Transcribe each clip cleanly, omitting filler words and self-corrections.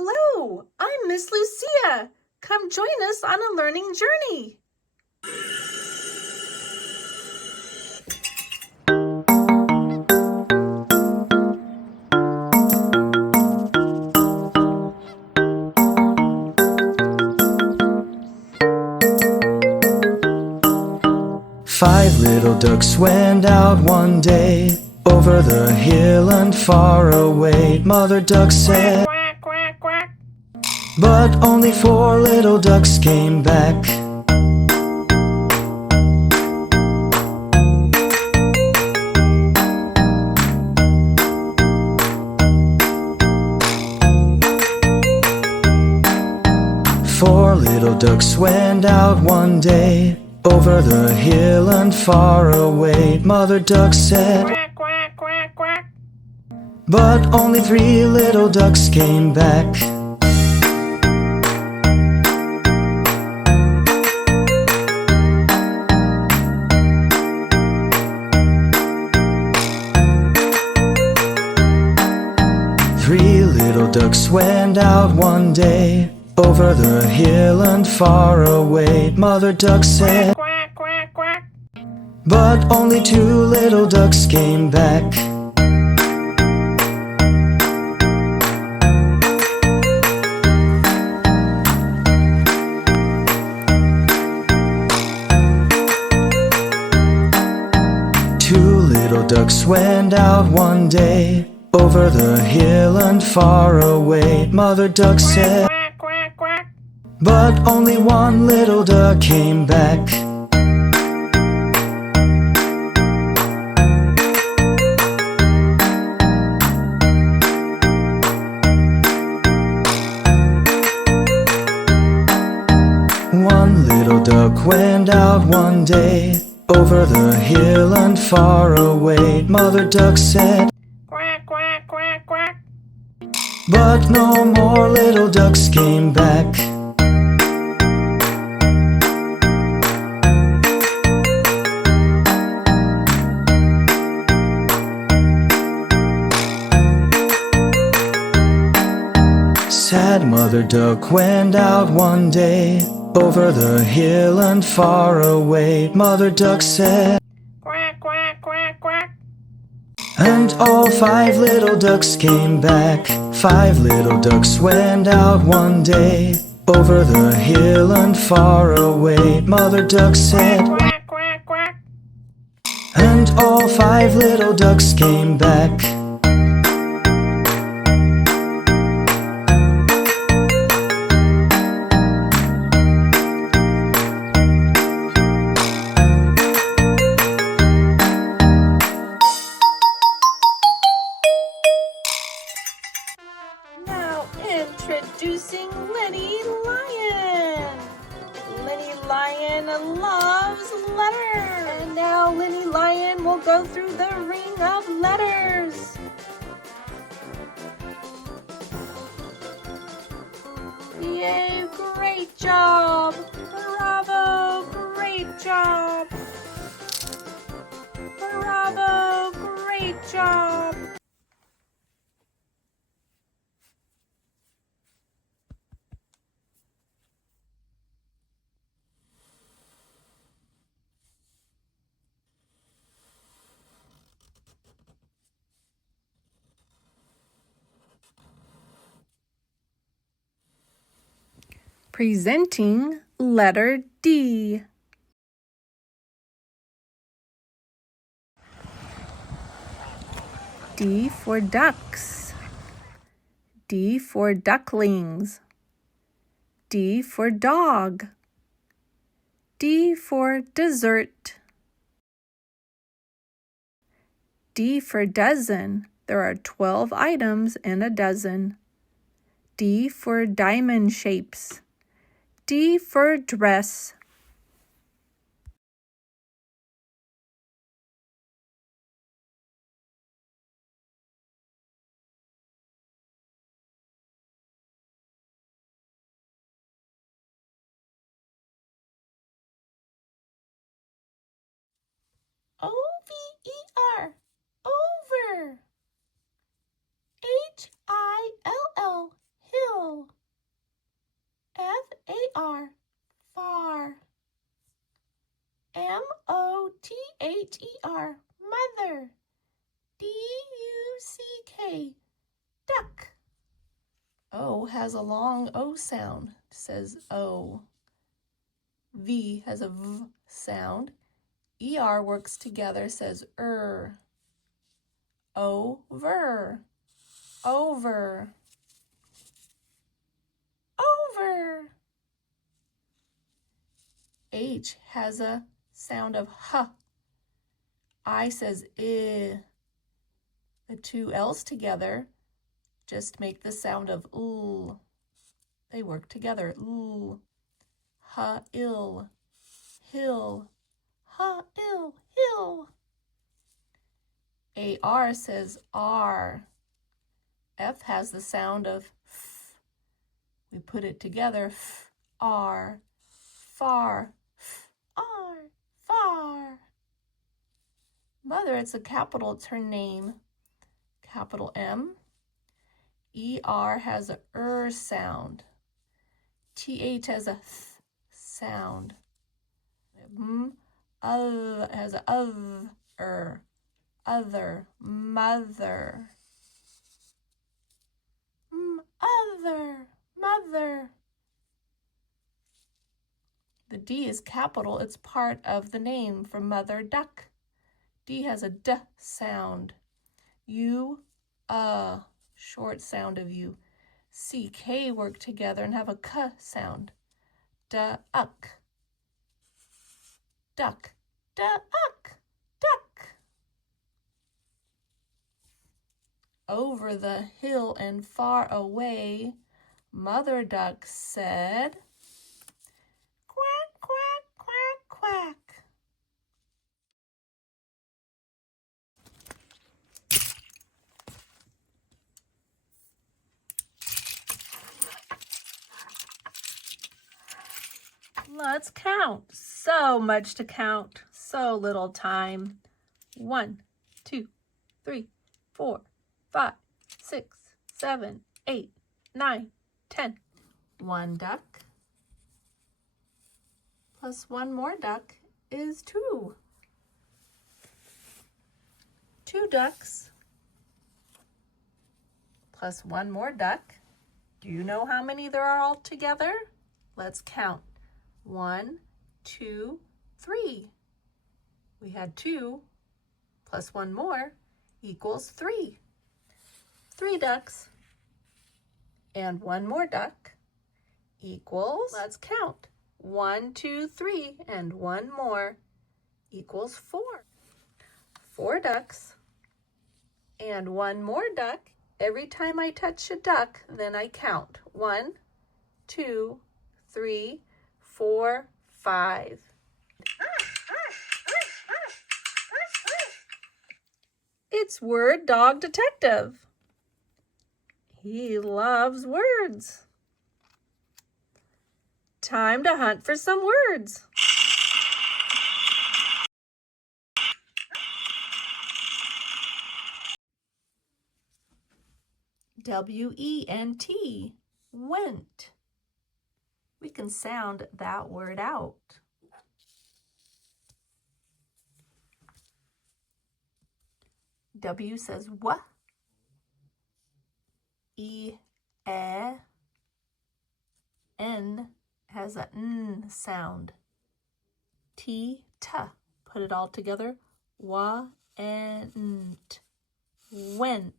Hello, I'm Miss Lucia. Come join us on a learning journey. Five little ducks went out one day, over the hill and far away. Mother duck said, Quack, quack, quack. but only four little ducks came back. Four little ducks went out one day, over the hill and far away. Mother duck said, Quack, quack, quack, quack. but only three little ducks came back. Three little ducks went out one day, over the hill and far away. Mother duck said, Quack, quack, quack. but only two little ducks came back. Two little ducks went out one day, over the hill and far away. Mother duck said, Quack, quack, quack. but only one little duck came back. One little duck went out one day, over the hill and far away. Mother duck said, Quack, quack, quack, quack. but no more little ducks came back. Sad mother duck went out one day, over the hill and far away. Mother duck said, Quack, quack, quack, quack. and all five little ducks came back. Five little ducks went out one day, over the hill and far away. Mother duck said, Quack, quack, quack. and all five little ducks came back. Now introducing Lenny Lion. Lenny Lion loves letters. And now Lenny Lion will go through the ring of letters. Yay, great job. Bravo, great job. Bravo, great job. Presenting letter D. D for ducks. D for ducklings. D for dog. D for dessert. D for dozen. There are 12 items in a dozen. D for diamond shapes. D for dress. O-V-E-R, over. H-I-L-L, hill. M-O-T-H-E-R, mother. D-U-C-K, duck. O has a long O sound, says O. V has a V sound. ER works together, says Over, over, over. H has a sound of H. I says I. The two L's together just make the sound of L. They work together. L. Ha-ill, hill, ha-ill, hill. A-R says R. F has the sound of F. We put it together. F, R, far, F, R, far. Mother, it's a capital, it's her name. Capital M. E-R has a sound. T-H has a th sound. Has a other, mother. Other, mother. The D is capital, it's part of the name for mother duck. D has a D sound. U, short sound of U. C, K work together and have a K sound. Duck, duck, duck, duck. Over the hill and far away, mother duck said, quack, quack, quack, quack. Let's count. So much to count. So little time. 1, 2, 3, 4, 5, 6, 7, 8, 9, 10. 1 duck plus 1 more duck is 2. 2 ducks plus 1 more duck. Do you know how many there are altogether? Let's count. 1, 2, 3. We had 2 plus 1 more equals 3. 3 ducks and 1 more duck equals, let's count. 1, 2, 3, and 1 more equals 4. 4 ducks and 1 more duck. Every time I touch a duck, then I count. 1, 2, 3, 4, 5. It's Word Dog Detective. He loves words. Time to hunt for some words. W-E-N-T, went. We can sound that word out. W says what. E, N has a N sound. T, put it all together. Went, went.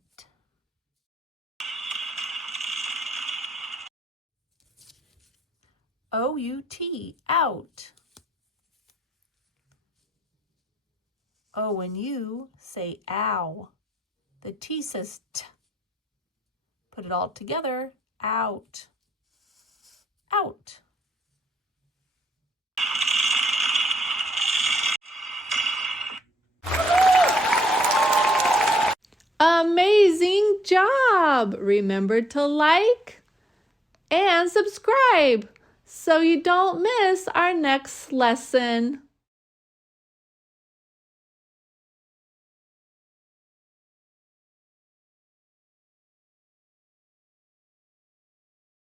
O-U-T, out. O and U say ow. The T says t. Put it all together, out. Out. Amazing job! Remember to like and subscribe so you don't miss our next lesson.